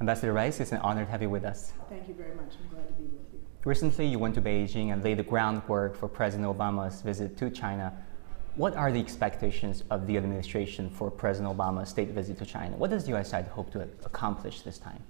Ambassador Rice, it's an honor to have you with us. Thank you very much. I'm glad to be with you. Recently, you went to Beijing and laid the groundwork for President Obama's visit to China. What are the expectations of the administration for President Obama's state visit to China? What does the U.S. side hope to accomplish this time?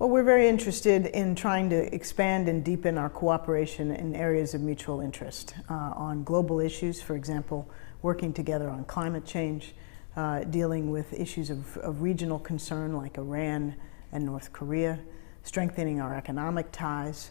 Well, we're very interested in trying to expand and deepen our cooperation in areas of mutual interest on global issues, for example, working together on climate change, dealing with issues of regional concern like Iran and North Korea, strengthening our economic ties,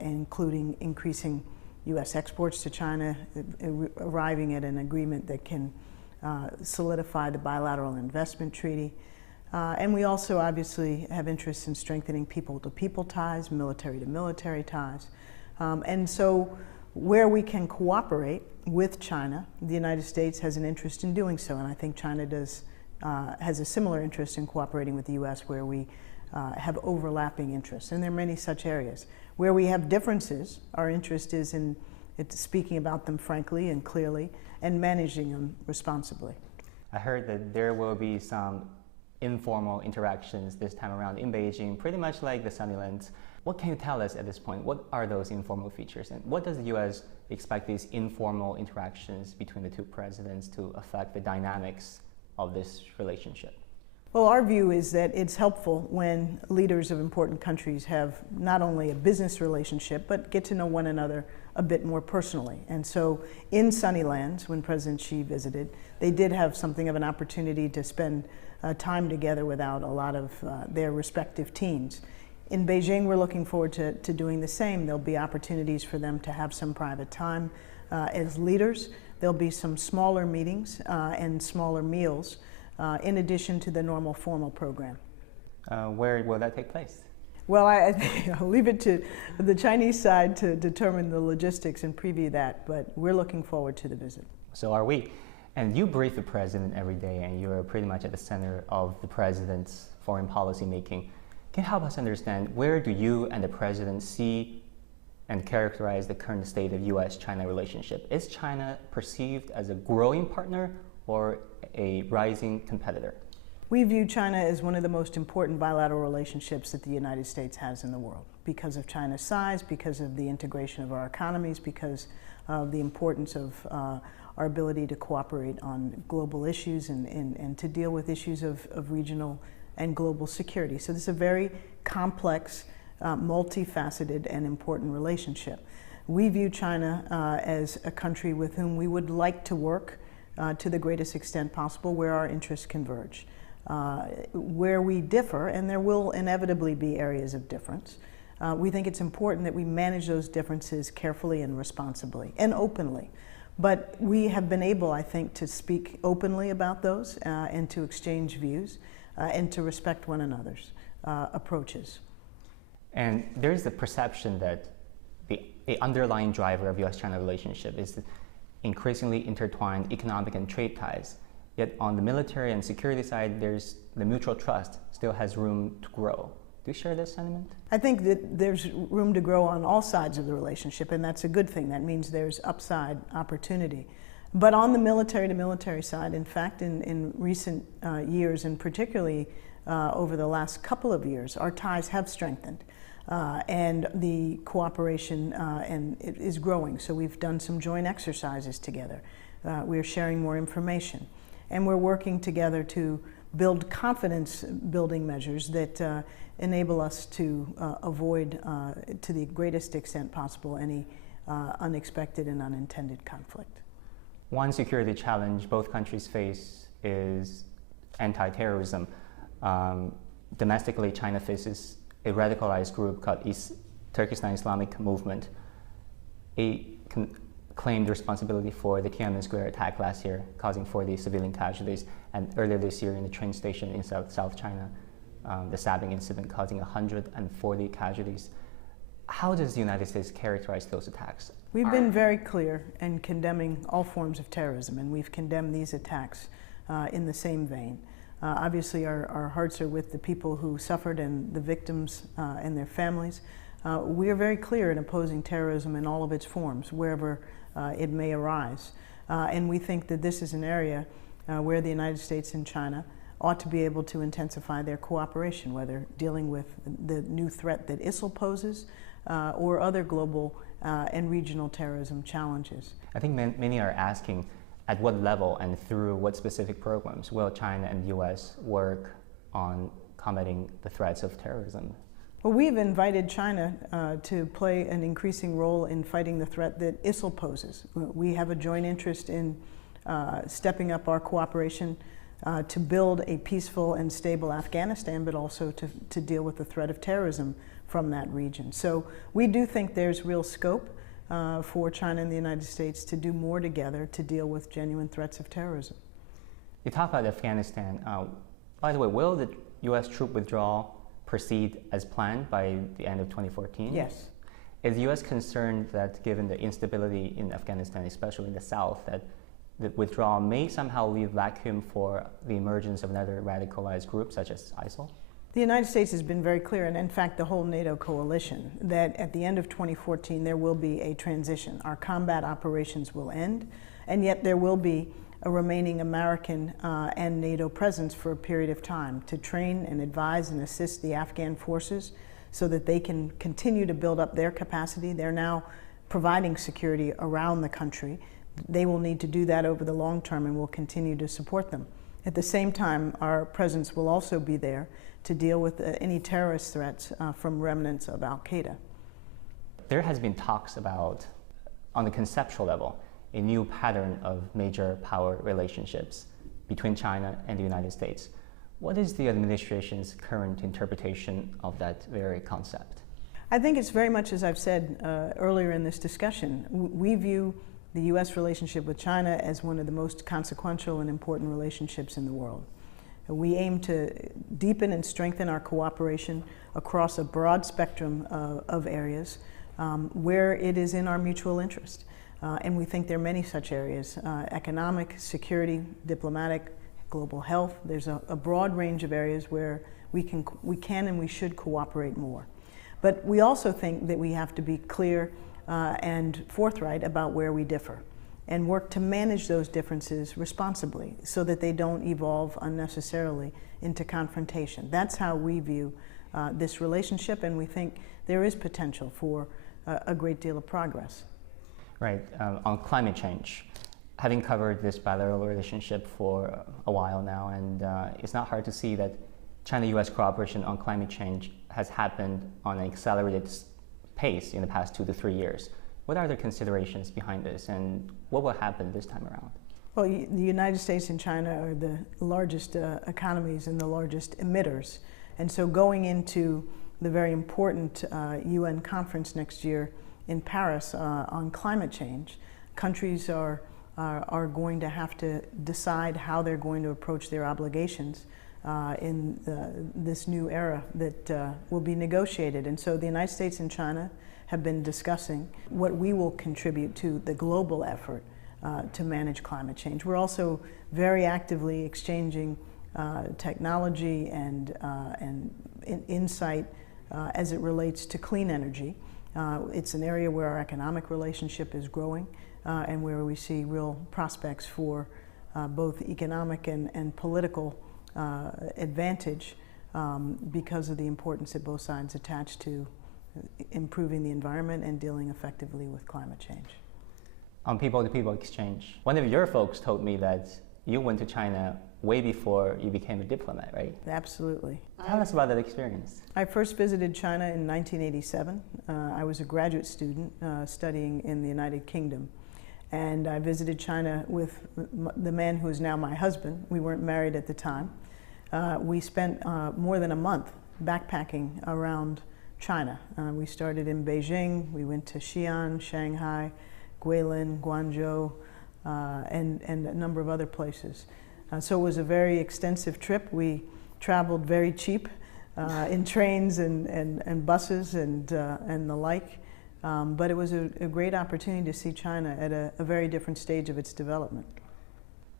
including increasing U.S. exports to China, arriving at an agreement that can solidify the bilateral investment treaty. And we also obviously have interest in strengthening people-to-people ties, military-to-military ties. And so where we can cooperate with China, the United States has an interest in doing so. And I think China has a similar interest in cooperating with the U.S. where we have overlapping interests. And there are many such areas. Where we have differences, our interest is in speaking about them frankly and clearly and managing them responsibly. I heard that there will be some informal interactions this time around in Beijing, pretty much like the Sunnylands. What can you tell us at this point? What are those informal features, and what does the U.S. expect these informal interactions between the two presidents to affect the dynamics of this relationship? Well, our view is that it's helpful when leaders of important countries have not only a business relationship, but get to know one another a bit more personally. And so in Sunnylands, when President Xi visited, they did have something of an opportunity to spend time together without a lot of their respective teams. In Beijing, we're looking forward to doing the same. There'll be opportunities for them to have some private time as leaders. There'll be some smaller meetings and smaller meals in addition to the normal formal program. Where will that take place? Well, I'll leave it to the Chinese side to determine the logistics and preview that, but we're looking forward to the visit. So are we. And you brief the president every day, and you're pretty much at the center of the president's foreign policy making. Can you help us understand, where do you and the president see and characterize the current state of U.S.-China relationship? Is China perceived as a growing partner or a rising competitor? We view China as one of the most important bilateral relationships that the United States has in the world because of China's size, because of the integration of our economies, because of the importance of our ability to cooperate on global issues and to deal with issues of regional and global security. So this is a very complex, multifaceted and important relationship. We view China as a country with whom we would like to work to the greatest extent possible where our interests converge. Where we differ, and there will inevitably be areas of difference, we think it's important that we manage those differences carefully and responsibly and openly. But we have been able, I think, to speak openly about those and to exchange views and to respect one another's approaches. And there's the perception that the underlying driver of U.S.-China relationship is the increasingly intertwined economic and trade ties. Yet on the military and security side, there's the mutual trust still has room to grow. Do you share this sentiment? I think that there's room to grow on all sides of the relationship, and that's a good thing. That means there's upside opportunity. But on the military-to-military side, in fact, in recent years, and particularly over the last couple of years, our ties have strengthened. And the cooperation is growing. So we've done some joint exercises together. We're sharing more information. And we're working together to build confidence-building measures that enable us to avoid, to the greatest extent possible, any unexpected and unintended conflict. One security challenge both countries face is anti-terrorism. Domestically, China faces a radicalized group called Turkestan Islamic Movement. Claimed responsibility for the Tiananmen Square attack last year, causing 40 civilian casualties, and earlier this year in the train station in South China, the stabbing incident causing 140 casualties. How does the United States characterize those attacks? We've been very clear in condemning all forms of terrorism, and we've condemned these attacks in the same vein. Obviously, our hearts are with the people who suffered and the victims and their families. We are very clear in opposing terrorism in all of its forms, wherever it may arise. And we think that this is an area where the United States and China ought to be able to intensify their cooperation, whether dealing with the new threat that ISIL poses or other global and regional terrorism challenges. I think many are asking at what level and through what specific programs will China and the U.S. work on combating the threats of terrorism? Well, we've invited China to play an increasing role in fighting the threat that ISIL poses. We have a joint interest in stepping up our cooperation to build a peaceful and stable Afghanistan, but also to deal with the threat of terrorism from that region. So we do think there's real scope for China and the United States to do more together to deal with genuine threats of terrorism. You talk about Afghanistan. By the way, will the U.S. troop withdrawal proceed as planned by the end of 2014? Yes. Is the U.S. concerned that given the instability in Afghanistan, especially in the south, that the withdrawal may somehow leave vacuum for the emergence of another radicalized group such as ISIL? The United States has been very clear, and in fact the whole NATO coalition, that at the end of 2014 there will be a transition. Our combat operations will end, and yet there will be a remaining American and NATO presence for a period of time to train and advise and assist the Afghan forces so that they can continue to build up their capacity. They're now providing security around the country. They will need to do that over the long term, and we'll continue to support them. At the same time, our presence will also be there to deal with any terrorist threats from remnants of al-Qaeda. There has been talks about, on the conceptual level, a new pattern of major power relationships between China and the United States. What is the administration's current interpretation of that very concept? I think it's very much, as I've said earlier in this discussion, we view the U.S. relationship with China as one of the most consequential and important relationships in the world. We aim to deepen and strengthen our cooperation across a broad spectrum of areas where it is in our mutual interest. And we think there are many such areas: economic, security, diplomatic, global health. There's a broad range of areas where we can and we should cooperate more. But we also think that we have to be clear and forthright about where we differ and work to manage those differences responsibly so that they don't evolve unnecessarily into confrontation. That's how we view this relationship, and we think there is potential for a great deal of progress. Right. On climate change, having covered this bilateral relationship for a while now, and it's not hard to see that China-U.S. cooperation on climate change has happened on an accelerated pace in the past 2 to 3 years. What are the considerations behind this, and what will happen this time around? Well, the United States and China are the largest economies and the largest emitters. And so going into the very important UN conference next year in Paris on climate change, countries are going to have to decide how they're going to approach their obligations in this new era that will be negotiated. And so the United States and China have been discussing what we will contribute to the global effort to manage climate change. We're also very actively exchanging technology and insight as it relates to clean energy. It's an area where our economic relationship is growing and where we see real prospects for both economic and political advantage because of the importance that both sides attach to improving the environment and dealing effectively with climate change. On people-to-people exchange, one of your folks told me that you went to China way before you became a diplomat, right? Absolutely. Tell us about that experience. I first visited China in 1987. I was a graduate student studying in the United Kingdom. And I visited China with the man who is now my husband. We weren't married at the time. We spent more than a month backpacking around China. We started in Beijing, we went to Xi'an, Shanghai, Guilin, Guangzhou, and a number of other places. So it was a very extensive trip. We traveled very cheap in trains and buses and the like. But it was a great opportunity to see China at a very different stage of its development.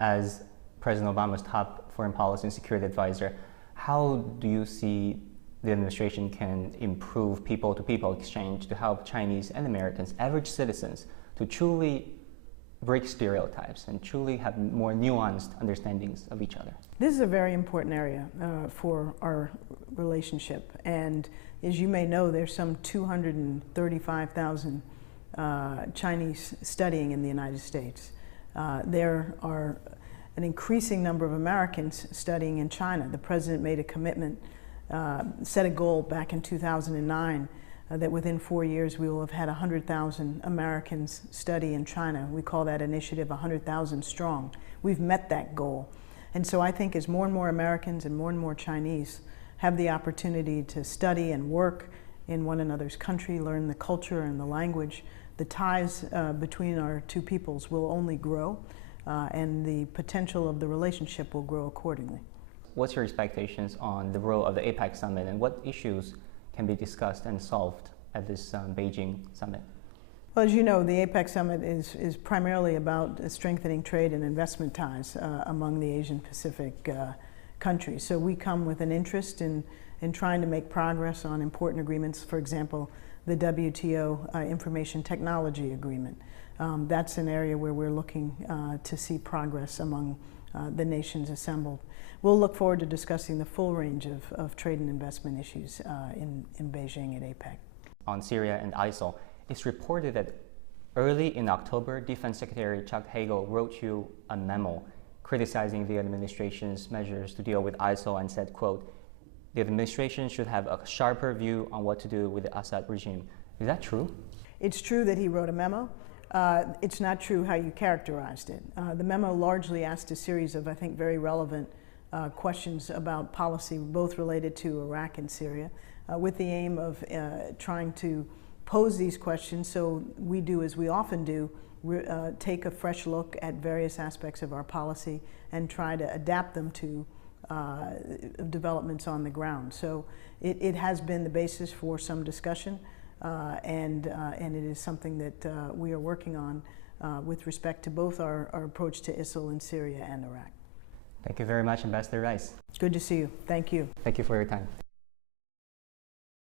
As President Obama's top foreign policy and security advisor, how do you see the administration can improve people-to-people exchange to help Chinese and Americans, average citizens, to truly break stereotypes and truly have more nuanced understandings of each other? This is a very important area for our relationship. And as you may know, there's some 235,000 Chinese studying in the United States. There are an increasing number of Americans studying in China. The president made a commitment, set a goal back in 2009 that within 4 years we will have had 100,000 Americans study in China. We call that initiative 100,000 strong. We've met that goal. And so I think as more and more Americans and more Chinese have the opportunity to study and work in one another's country, learn the culture and the language, the ties between our two peoples will only grow, and the potential of the relationship will grow accordingly. What's your expectations on the role of the APEC summit, and what issues can be discussed and solved at this Beijing summit? Well, as you know, the APEC summit is primarily about strengthening trade and investment ties among the Asian Pacific countries. So we come with an interest in trying to make progress on important agreements, for example, the WTO Information Technology Agreement. That's an area where we're looking to see progress among the nations assembled. We'll look forward to discussing the full range of trade and investment issues in Beijing at APEC. On Syria and ISIL, it's reported that early in October, Defense Secretary Chuck Hagel wrote you a memo criticizing the administration's measures to deal with ISIL and said, quote, "The administration should have a sharper view on what to do with the Assad regime." Is that true? It's true that he wrote a memo. It's not true how you characterized it. The memo largely asked a series of, I think, very relevant questions about policy, both related to Iraq and Syria, with the aim of trying to pose these questions so we do, as we often do, take a fresh look at various aspects of our policy and try to adapt them to developments on the ground. So it has been the basis for some discussion, and it is something that we are working on with respect to both our approach to ISIL in Syria and Iraq. Thank you very much, Ambassador Rice. Good to see you. Thank you. Thank you for your time.